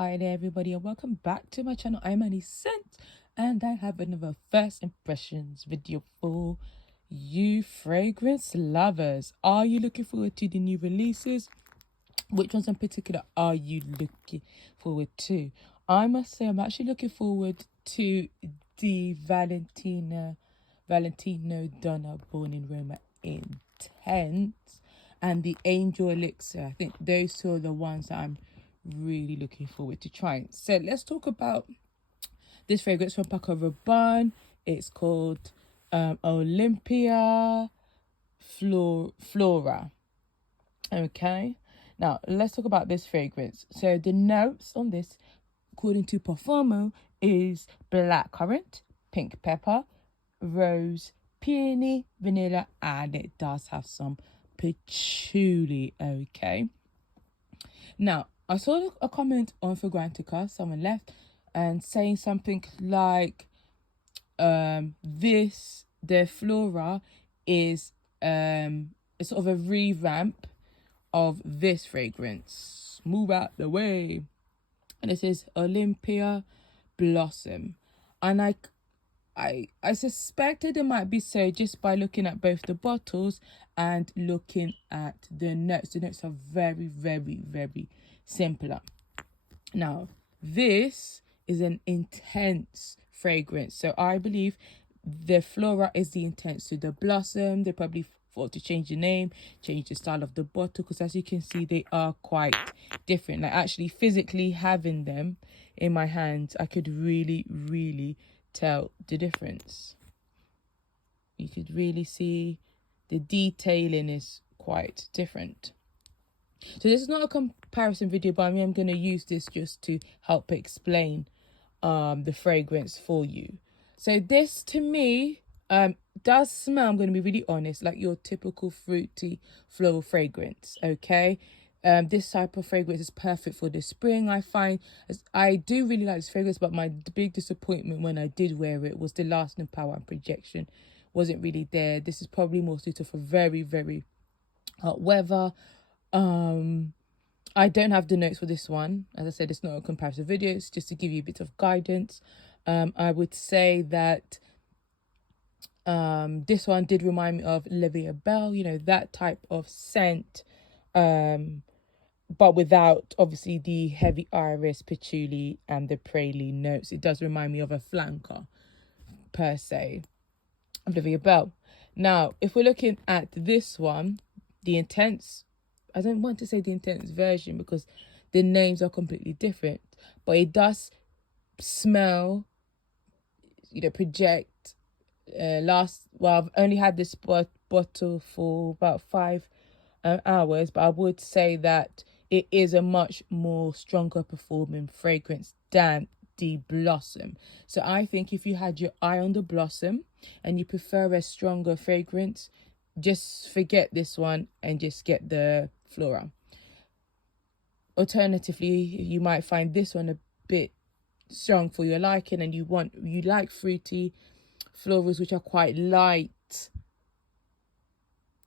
Hi there everybody and welcome back to my channel. I'm Elie Saab and I have another first impressions video for you fragrance lovers. Are you looking forward to the new releases? Which ones in particular are you looking forward to? I must say I'm actually looking forward to the Valentino Donna Born in Roma Intense and the Angel Elixir. I think those two are the ones that I'm really looking forward to trying. So let's talk about this fragrance from Paco Rabbane. It's called Olympea Flora. Okay, now let's talk about this fragrance. So the notes on this, according to Perfume, is blackcurrant, pink pepper, rose, peony, vanilla, and it does have some patchouli. Okay, now I saw a comment on Fragrantica, someone left, and saying something like, the Flora is sort of a revamp of this fragrance. Move out the way. And it says Olympea Blossom. And I suspected it might be so just by looking at both the bottles and looking at the notes. The notes are very, very, very simpler. Now, this is an intense fragrance. So I believe the Flora is the intense to the Blossom. They probably thought to change the name, change the style of the bottle, because as you can see, they are quite different. Like actually physically having them in my hands, I could really, really tell the difference. You could really see the detailing is quite different. So this is not a comparison video, but I'm going to use this just to help explain the fragrance for you. So this to me does smell, I'm going to be really honest, like your typical fruity floral fragrance. Okay, this type of fragrance is perfect for the spring. I find I do really like this fragrance, but my big disappointment when I did wear it was the lasting power and projection wasn't really there. This is probably more suited for very, very hot weather. I don't have the notes for this one. As I said, it's not a comparison video. It's just to give you a bit of guidance. I would say that this one did remind me of Elie Saab Elixir, you know, that type of scent, but without obviously the heavy iris, patchouli, and the praline notes. It does remind me of a flanker per se of Elie Saab Elixir. Now, if we're looking at this one, the intense, I don't want to say the intense version because the names are completely different, but it does smell, you know, project. I've only had this bottle for about 5 hours, but I would say that it is a much more stronger performing fragrance than the Blossom. So I think if you had your eye on the Blossom and you prefer a stronger fragrance, just forget this one and just get the Flora. Alternatively, you might find this one a bit strong for your liking and you like fruity florals which are quite light,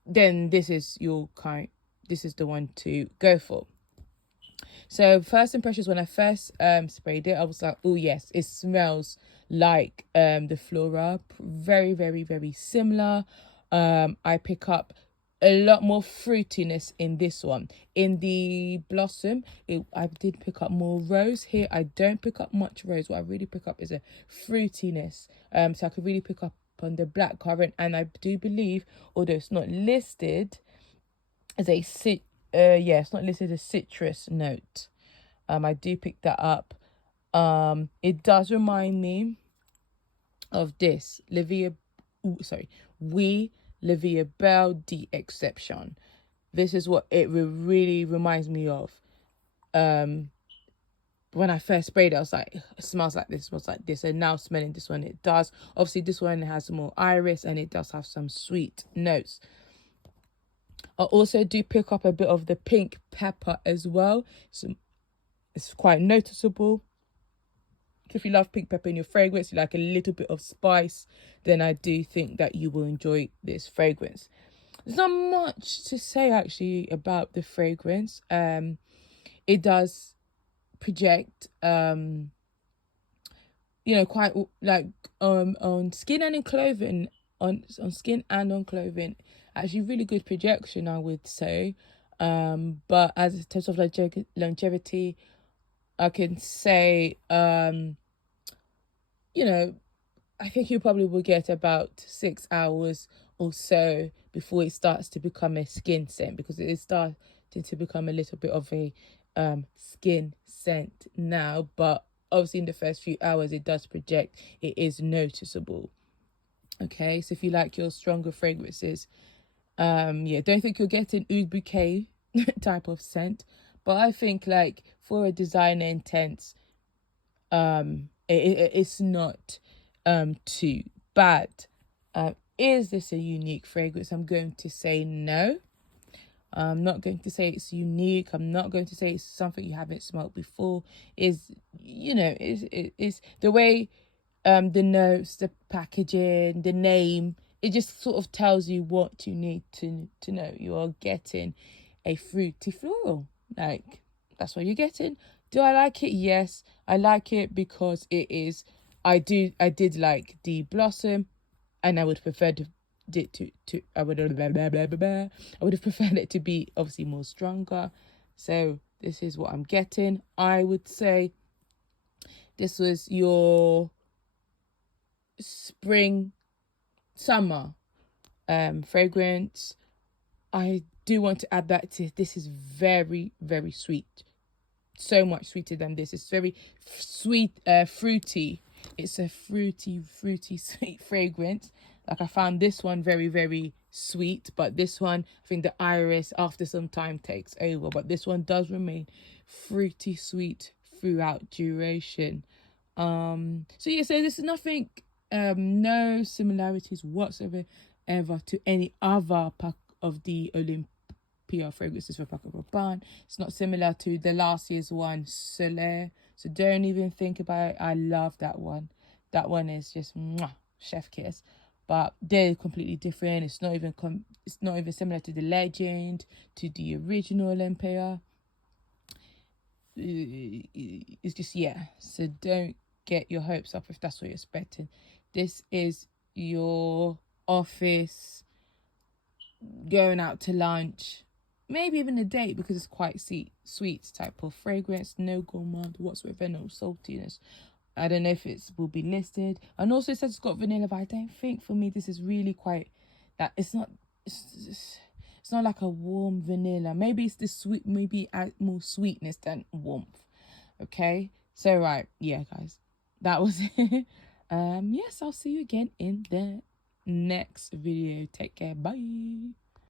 then this is the one to go for. So first impressions, when I first sprayed it, I was like, oh yes, it smells like the Flora. Very, very, very similar. I pick up a lot more fruitiness in this one. In the Blossom, I did pick up more rose. Here, I don't pick up much rose. What I really pick up is a fruitiness. So I could really pick up on the blackcurrant, and I do believe, although it's not listed as it's not listed as citrus note. I do pick that up. It does remind me of this Way Le Parfum d'Exception. This is what it really reminds me of. When I first sprayed it, I was like, it smells like this, smells like this. And now smelling this one, it does. Obviously, this one has more iris and it does have some sweet notes. I also do pick up a bit of the pink pepper as well. So it's quite noticeable. If you love pink pepper in your fragrance, you like a little bit of spice, then I do think that you will enjoy this fragrance. There's not much to say actually about the fragrance. It does project you know, quite like on skin and in clothing, on skin and on clothing. Actually, really good projection, I would say. But as in terms of longevity, I can say you know, I think you probably will get about 6 hours or so before it starts to become a skin scent, because it is starting to become a little bit of a skin scent now. But obviously in the first few hours it does project, it is noticeable. Okay, so if you like your stronger fragrances, yeah, don't think you're getting oud bouquet type of scent, but I think like for a designer intense, it's not too bad. Is this a unique fragrance? I'm going to say no. I'm not going to say it's unique. I'm not going to say it's something you haven't smelled before. Is, you know, is the way the notes, the packaging, the name, it just sort of tells you what you need to know. You are getting a fruity floral. Like, that's what you're getting. Do I like it? Yes, I like it because it is. I did like the blossom, and I would prefer I would have preferred it to be obviously more stronger. So this is what I'm getting. I would say this was your spring summer fragrance. I do want to add that to this is very, very sweet. So much sweeter than this. It's very sweet, fruity. It's a fruity sweet fragrance. Like, I found this one very, very sweet, but this one, I think the iris after some time takes over, but this one does remain fruity sweet throughout duration. So yeah, so there's nothing, no similarities whatsoever to any other pack of the Olympea fragrances for Paco Rabanne. It's not similar to the last year's one, Soleil. So don't even think about it. I love that one. That one is just mwah, chef kiss. But they're completely different. It's not even similar to the Legend, to the original Olympea. It's just, yeah. So don't get your hopes up if that's what you're expecting. This is your office, going out to lunch, maybe even a date, because it's quite sweet type of fragrance. No gourmand whatsoever, no saltiness. I don't know if it will be listed. And also it says it's got vanilla, but I don't think, for me, this is really quite that. It's not like a warm vanilla. Maybe it's the sweet, maybe more sweetness than warmth. Okay, so right, yeah, guys, that was it. Yes, I'll see you again in the next video. Take care, bye.